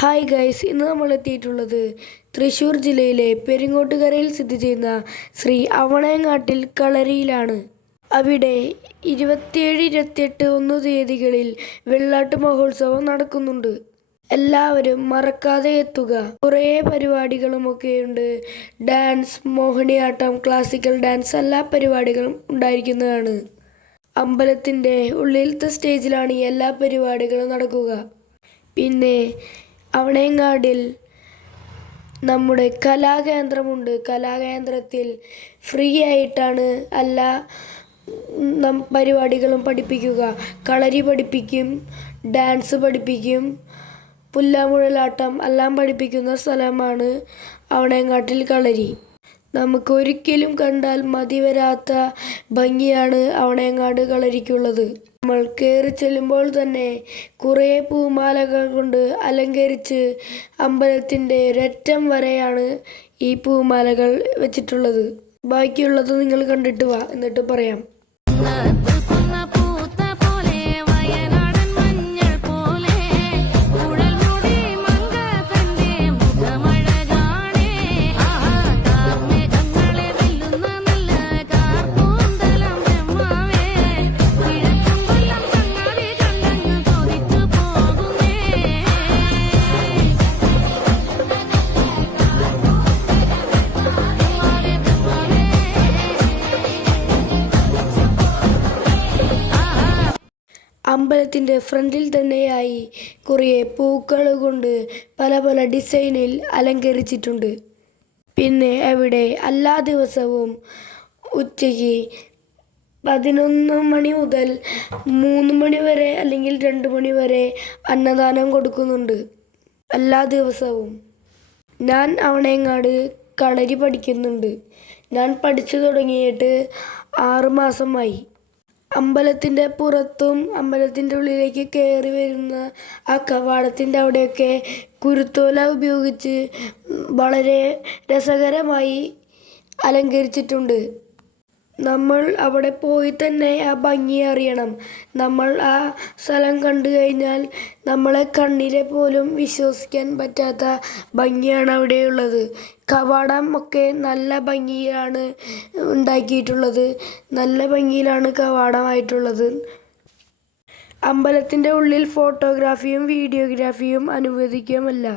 Hi guys, ഇന്ന് നമ്മൾ എത്തിയിട്ടുള്ളത് തൃശ്ശൂർ ജില്ലയിലെ പെരിങ്ങോട്ടുകരയിൽ സ്ഥിതി ചെയ്യുന്ന ശ്രീ അവണേങ്ങാട്ടിൽ കളരിയിലാണ്. അവിടെ 27, 28, 1 തീയതികളിൽ വെള്ളാട്ട് മഹോത്സവം നടക്കുന്നുണ്ട്. എല്ലാവരും മറക്കാതെ എത്തുക. കുറേ പരിപാടികളുമൊക്കെയുണ്ട്. ഡാൻസ്, മോഹിനിയാട്ടം, ക്ലാസിക്കൽ ഡാൻസ് എല്ലാ പരിപാടികളും ഉണ്ടായിരിക്കുന്നതാണ്. അമ്പലത്തിൻ്റെ ഉള്ളിലത്തെ സ്റ്റേജിലാണ് ഈ എല്ലാ പരിപാടികളും നടക്കുക. പിന്നെ അവണേങ്ങാടിൽ നമ്മുടെ കലാകേന്ദ്രമുണ്ട്. കലാകേന്ദ്രത്തിൽ ഫ്രീ ആയിട്ടാണ് എല്ലാ പരിപാടികളും പഠിപ്പിക്കുക. കളരി പഠിപ്പിക്കും, ഡാൻസ് പഠിപ്പിക്കും, പുല്ലാങ്കുഴലാട്ടം എല്ലാം പഠിപ്പിക്കുന്ന സ്ഥലമാണ് അവണേങ്ങാട്ടിൽ കളരി. നമുക്ക് ഒരിക്കലും കണ്ടാൽ മതി വരാത്ത ഭംഗിയാണ് അവണേങ്ങാട് കളരിക്കുള്ളത്. നമ്മൾ കയറി ചെല്ലുമ്പോൾ തന്നെ കുറേ പൂമാലകൾ കൊണ്ട് അലങ്കരിച്ച് അമ്പലത്തിൻ്റെ ഒരറ്റം വരെയാണ് ഈ പൂമാലകൾ വെച്ചിട്ടുള്ളത്. ബാക്കിയുള്ളത് നിങ്ങൾ കണ്ടിട്ട് വാ, എന്നിട്ട് പറയാം. അമ്പലത്തിൻ്റെ ഫ്രണ്ടിൽ തന്നെയായി കുറേ പൂക്കൾ കൊണ്ട് പല പല ഡിസൈനിൽ അലങ്കരിച്ചിട്ടുണ്ട്. പിന്നെ അവിടെ എല്ലാ ദിവസവും ഉച്ചയ്ക്ക് 11 മണി മുതൽ 3 മണി വരെ അല്ലെങ്കിൽ 2 മണി വരെ അന്നദാനം കൊടുക്കുന്നുണ്ട് എല്ലാ ദിവസവും. ഞാൻ അവണേങ്ങാട് കളരി പഠിക്കുന്നുണ്ട്. ഞാൻ പഠിച്ചു തുടങ്ങിയിട്ട് 6 മാസമായി. അമ്പലത്തിൻ്റെ പുറത്തും അമ്പലത്തിൻ്റെ ഉള്ളിലേക്ക് കയറി വരുന്ന ആ കവാടത്തിൻ്റെ അവിടെയൊക്കെ കുരുത്തോല ഉപയോഗിച്ച് വളരെ രസകരമായി അലങ്കരിച്ചിട്ടുണ്ട്. നമ്മൾ അവിടെ പോയി തന്നെ ആ ഭംഗി അറിയണം. നമ്മൾ ആ സ്ഥലം കണ്ടു കഴിഞ്ഞാൽ നമ്മളെ കണ്ണിലെ പോലും വിശ്വസിക്കാൻ പറ്റാത്ത ഭംഗിയാണ് അവിടെയുള്ളത്. കവാടം ഒക്കെ നല്ല ഭംഗിയിലാണ് ഉണ്ടാക്കിയിട്ടുള്ളത്. നല്ല ഭംഗിയിലാണ് കവാടമായിട്ടുള്ളത്. അമ്പലത്തിൻ്റെ ഉള്ളിൽ ഫോട്ടോഗ്രാഫിയും വീഡിയോഗ്രാഫിയും അനുവദിക്കുമല്ല.